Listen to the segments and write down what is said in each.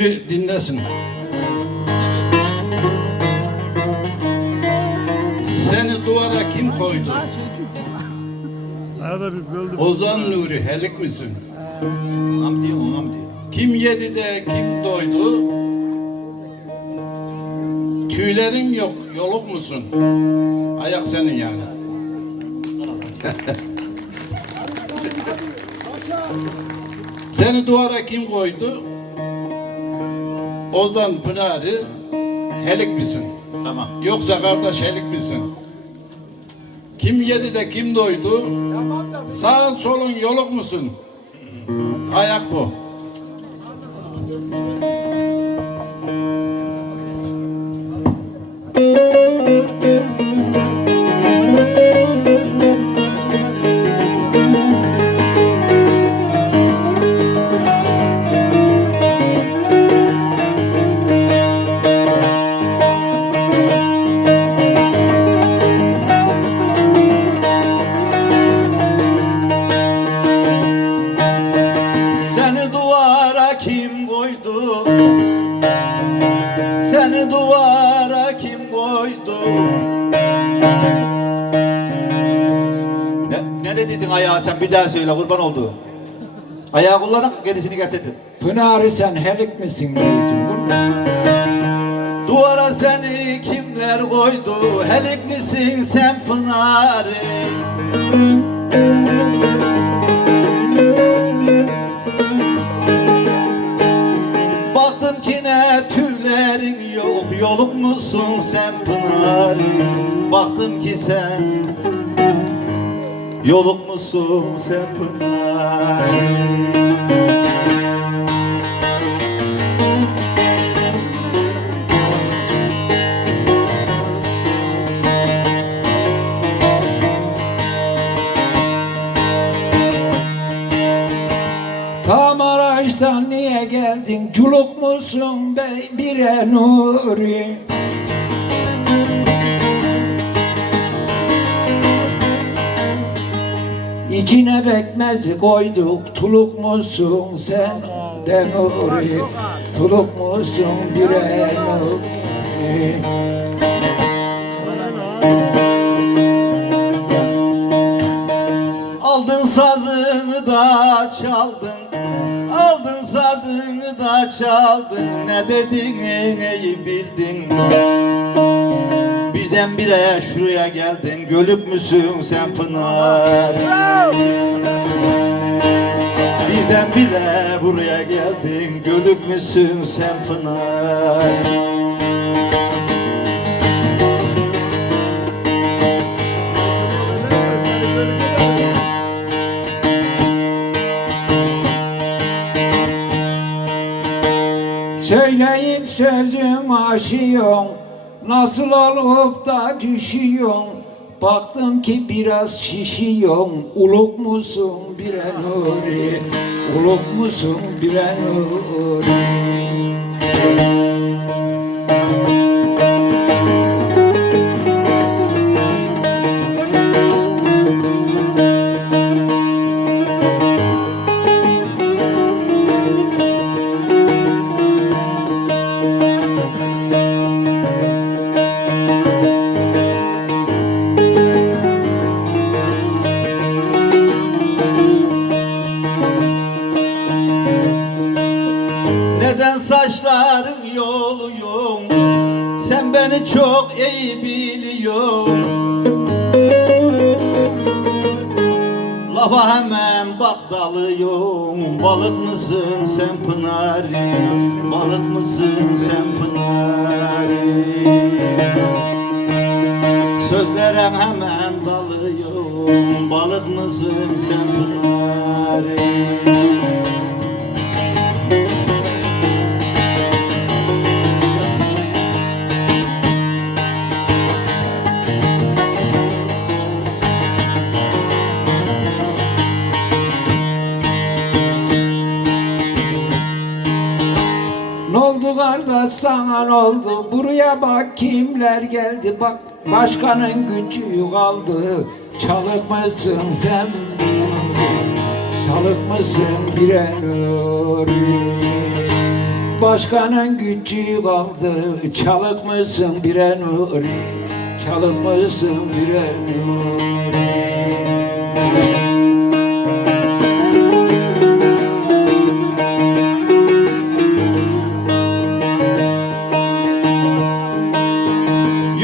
Dinlesin. Seni duvara kim koydu? Ozan Nuri helik misin? Am diyor, am diyor. Kim yedi de kim doydu? Tüylerin yok, yoluk musun? Ayak senin yani. Seni duvara kim koydu? Ozan Pınar'ı helik misin? Tamam. Yoksa kardeş helik misin? Kim yedi de kim doydu? Sağın solun yoluk musun? Ayak bu. Bir daha söyle kurban oldu. Ayağı kullanıp gerisini getirdim. Pınar'ı sen helik misin diyeceğim. Duvara seni kimler koydu? Helik misin sen Pınar'ı? Baktım ki ne tüylerin yok Yoluk musun sen Pınar'ı? Baktım ki sen Yoluk musun sen Pınar'ı? Tam araçtan niye geldin? Culuk musun be bire nuri? İçine pekmezi koyduk, tuluk musun sen de nuri? Tuluk musun bire nuri? Aldın sazını da çaldın Aldın sazını da çaldın Ne dedin neyi bildin Birdenbire şuraya geldin. Gölük müsün sen Pınar? Birdenbire buraya geldin. Gölük müsün sen Pınar? Söyleyip sözüm aşıyorsun Nasıl olup da düşüyorsun? Baktım ki biraz şişiyorsun. Uluk musun bire nuri Uluk musun bire nuri Bak dalıyorsun Balık mısın sen Pınar'ı? Balık mısın sen Pınar'ı? Sözlere hemen dalıyorsun Balık mısın sen Pınar'ı oldu kardeş sana ne oldu? Buraya bak kimler geldi bak Başkanın gücü kaldı Çalık mısın sen? Çalık mısın bire nuri? Başkanın gücü kaldı Çalık mısın bire nuri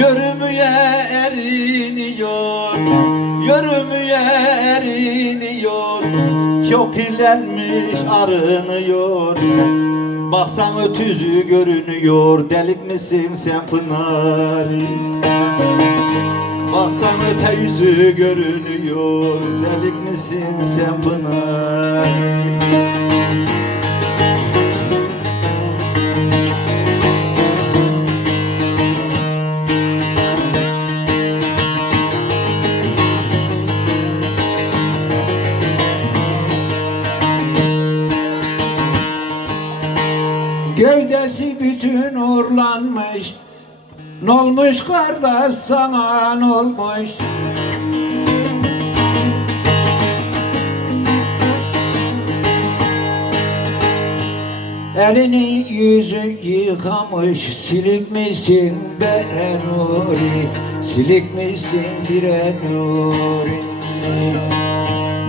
Yürümüye eriniyor Yürümüye eriniyor. Çok kirlenmiş arınıyor. Baksan ötüzü görünüyor Delik misin sen Pınar? Baksan öte yüzü görünüyor Delik misin sen Pınar Nolmuş kardeş sana nolmuş. Elini yüzü yıkamış Silik misin bere nuri Silik misin bire nuri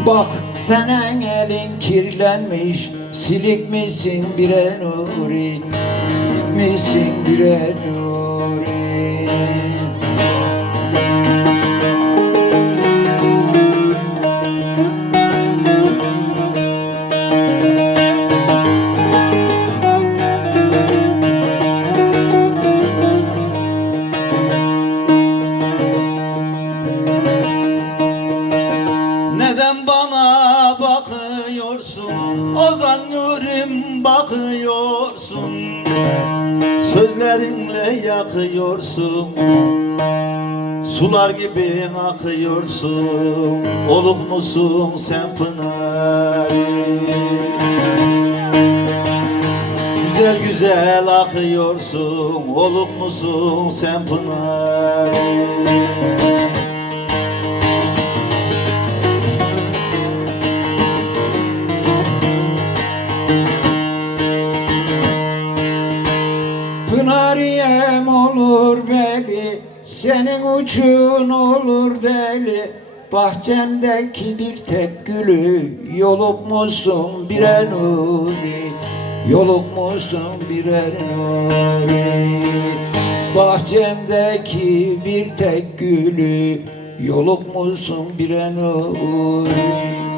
Bak senin elin kirlenmiş Silik misin bire nuri Misin bire nuri Yakıyorsun. Sular gibi akıyorsun. Oluk musun sen Pınar? Güzel güzel akıyorsun. Oluk musun sen Pınar Senin uçun olur deli Bahçemdeki bir tek gülü. Yoluk musun bire nuri? Yoluk musun bire nuri? Bahçemdeki bir tek gülü. Yoluk musun bire nuri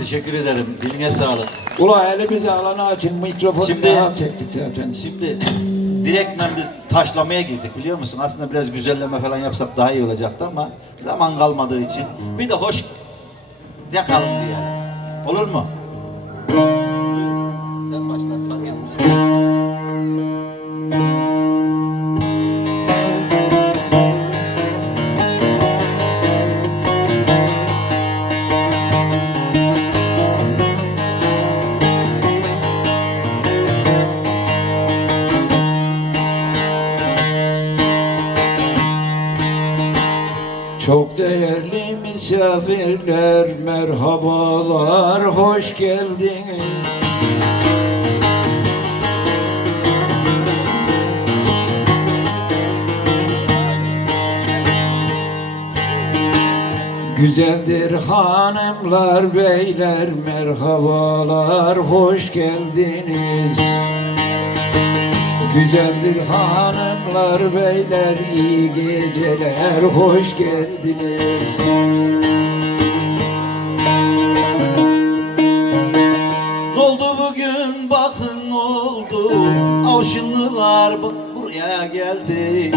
Teşekkür ederim. Diline sağlık. Ula elimizi alana açın mikrofonu Şimdi- daha çektik zaten. Şimdi direktmen biz taşlamaya girdik biliyor musun? Aslında biraz güzelleme falan yapsak daha iyi olacaktı ama zaman kalmadığı için bir de hoş yakalım diye. Olur mu? Misafirler merhabalar hoş geldiniz. Güzeldir hanımlar beyler merhabalar hoş geldiniz. Güzeldir hanımlar beyler iyi geceler. Hoş geldiniz. Ne oldu bugün bakın oldu? Avşınlılar bu- buraya geldi.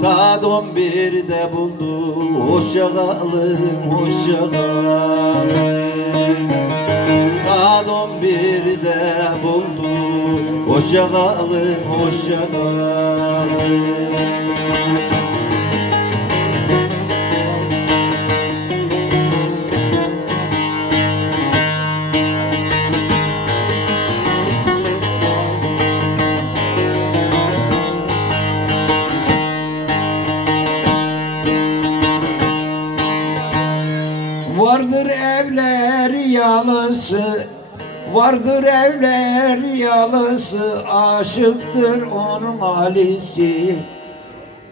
Saat 11'de buldu. Hoşça kalın, hoşça kalın. Saat 11'de buldu Hoşça kalın, hoşça kalın Vardır evler yalısı Vardır evler yalısı Aşıktır onun alisi.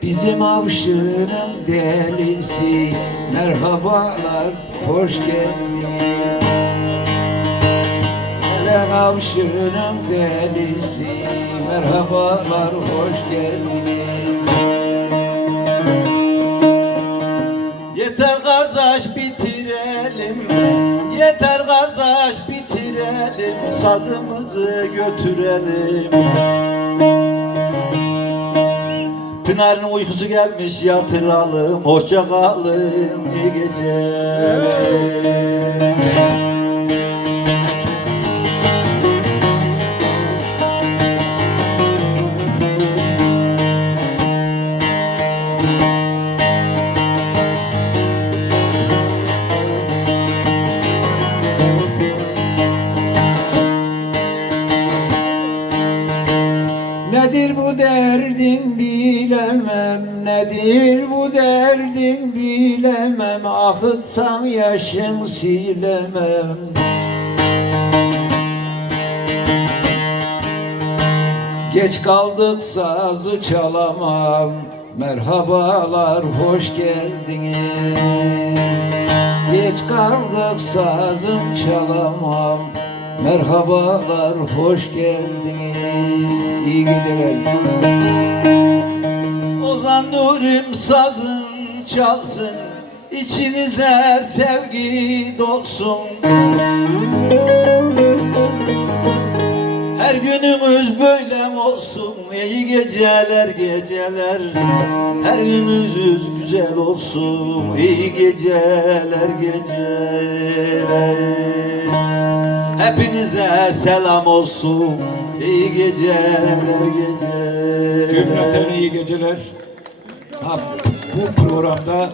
Bizim avşının delisi Merhabalar hoş geldin Gelen avşının delisi Merhabalar hoş geldiniz. Yeter kardeş bitirelim. Yeter Sazımızı götürelim. Pınar'ın uykusu gelmiş yatıralım Hoşça kalın iyi geceler Nedir bu derdin bilemem Nedir bu derdin bilemem Ahıtsan yaşım silemem. Geç kaldık sazı çalamam Merhabalar hoş geldiniz. Geç kaldık sazım çalamam Merhabalar hoş geldiniz. İyi geceler. Ozan Nurim sazın çalsın İçinize sevgi dolsun. Her günümüz böyle olsun? İyi geceler geceler. Her günümüz güzel olsun. İyi geceler geceler Hepinize selam olsun. İyi geceler geceler. Cümleten iyi geceler. Ha, Bu programda